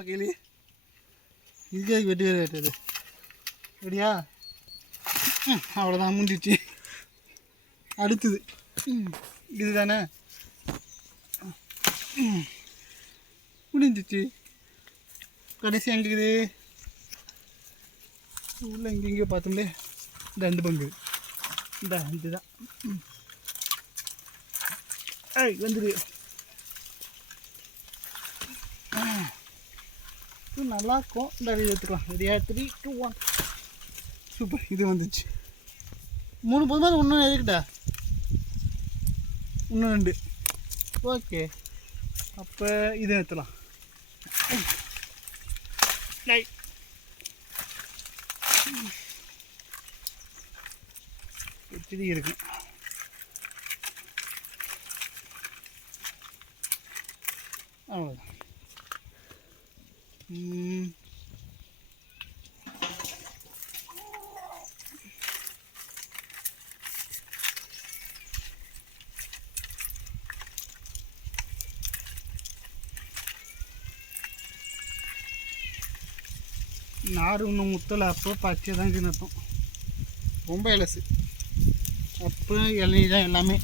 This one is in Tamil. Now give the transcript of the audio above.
கேளு இதுக்கு வெட்டி வேறு வெட்டுறது ரெடியா? அவ்வளோதான் முடிஞ்சிச்சு. அடுத்தது இது தானே முடிஞ்சிச்சு. கடைசி எங்கேக்குது உள்ள எங்கெங்கேயோ பார்த்தோம்லே இந்த 2 பங்கு இந்த இதுதான். வந்துடு நல்லாயிருக்கும். இந்த அறிவு எடுத்துக்கலாம். ரெடியா? 3, 2, 1 சூப்பர். இது வந்துச்சு. 3 போதுமா? இன்னும் எதுக்கிட்ட இன்னும் 2. ஓகே, அப்போ இதை எடுத்துலாம். செடி இருக்கு. அவ்வளோதான். நார் இன்னும் முத்தலை. அப்போ பச்சை தான் தின்னட்டும். ரொம்ப இலசு. அப்போ இளநீ தான் எல்லாமே.